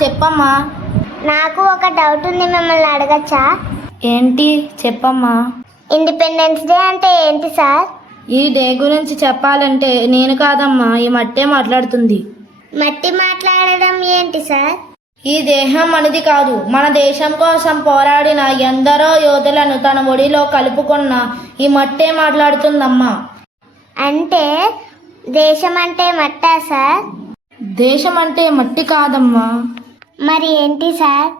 చెప్పమ్మా. నాకు ఒక డౌట్ ఉంది, మిమ్మల్ని అడగచ్చా? ఏంటి చెప్పమ్మా. ఇండిపెండెన్స్ డే అంటే ఏంటి సార్? ఈ డే గురించి చెప్పాలంటే నేను కాదమ్మా, ఈ మట్టే మాట్లాడుతుంది. మట్టి మాట్లాడడం ఏంటి సార్? ఈ దేహం మనది కాదు. మన దేశం కోసం పోరాడిన ఎందరో యోధులను తన ఒడిలో కలుపుకున్న ఈ మట్టే మాట్లాడుతుందమ్మా. అంటే దేశం అంటే మట్టా సార్? దేశం అంటే మట్టి కాదమ్మా. మరి ఏంటి సార్?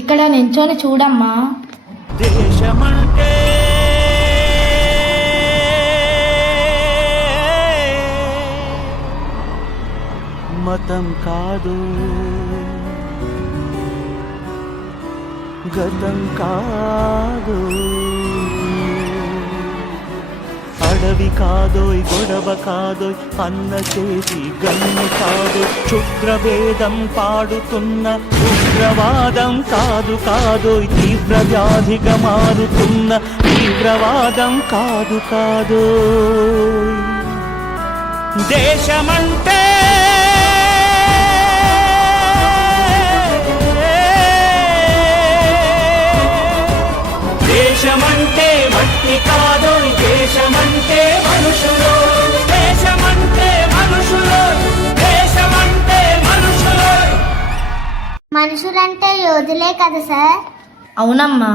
ఇక్కడ నించొని చూడమ్మా. దేశమంటే మతం కాదు, గతం కాదు, అడవి కాదోయ్, గొడవ కాదోయ్, అన్న చేసి గన్ను కాదు, క్షుద్రభేదం పాడుతున్న ఉగ్రవాదం కాదు కాదోయ్, తీవ్ర వ్యాధిగా మారుతున్న తీవ్రవాదం కాదు కాదు. దేశమంటే దేశమంటే మట్టి కాదు, దేశమంటే మనుషులు, దేశమంటే మనుషులు, దేశమంటే మనుషులు. మనుషులంటే యోధులే కదా సార్? అవునమ్మా.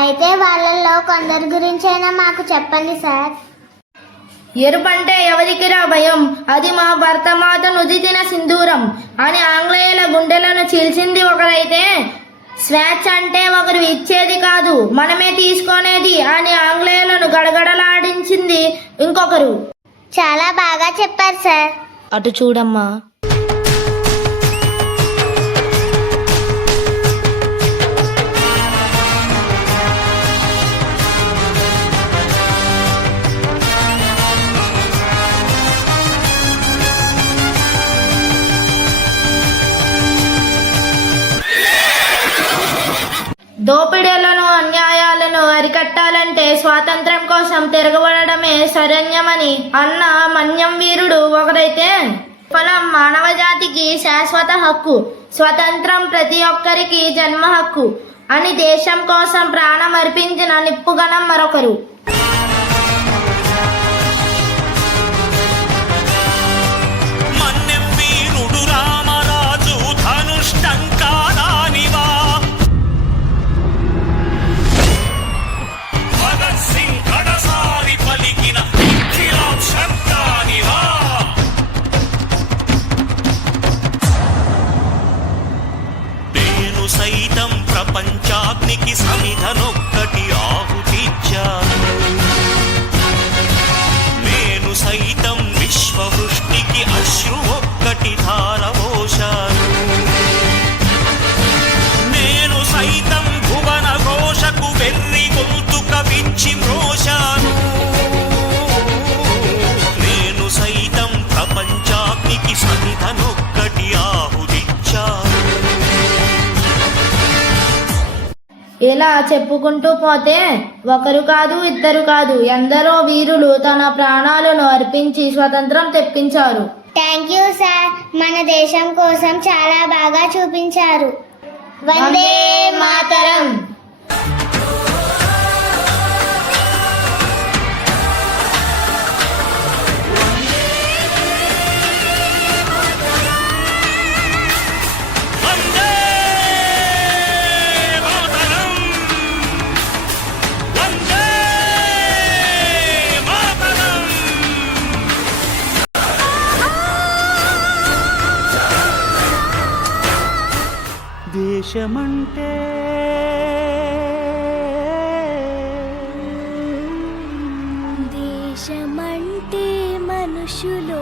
అయితే వాళ్ళల్లో కొందరి గురించైనా మాకు చెప్పండి సార్. ఎరుపంటే ఎవరికిరా భయం, అది మా భర్తమాత నుదితిన సింధూరం అని ఆంగ్లేయుల గుండెలను చీల్చింది ఒకరైతే, స్వేచ్ఛ అంటే ఒకరు ఇచ్చేది కాదు మనమే తీసుకునేది అని ఆంగ్లేయులను గడగడలాడించింది ఇంకొకరు. చాలా బాగా చెప్పారు సార్. అటు చూడమ్మా. దోపిడీలను అన్యాయాలను అరికట్టాలంటే స్వాతంత్ర్యం కోసం తిరగబడమే శరణ్యమని అన్న మన్యం వీరుడు ఒకరైతే, ఫలం మానవ జాతికి శాశ్వత హక్కు, స్వతంత్రం ప్రతి ఒక్కరికి జన్మ హక్కు అని దేశం కోసం ప్రాణం అర్పించిన నిప్పుగణం మరొకరు. సైతం ప్రపంచాగ్నికి సమిధనొక్కటి ఆహుతిచ్చాను, నేను సైతం విశ్వవృష్టికి అశ్రు ఒక్కటి ధారవోశాను, నేను సైతం భువన ఘోషకు వెర్రి గొంతుక విచ్చి మ్రోశాను, నేను సైతం ప్రపంచాగ్నికి సమిధనొక్కటి ఆహుతిచ్చాను. ఇలా చెప్పుకుంటూ పోతే ఒకరు కాదు ఇద్దరు కాదు ఎందరో వీరులు తన ప్రాణాలను అర్పించి స్వతంత్రం తెప్పించారు. Thank you sir. మన దేశం కోసం చాలా బాగా చూపించారు. వందే మాతరం. దేశమంటే దేశమంటే మనుషులు.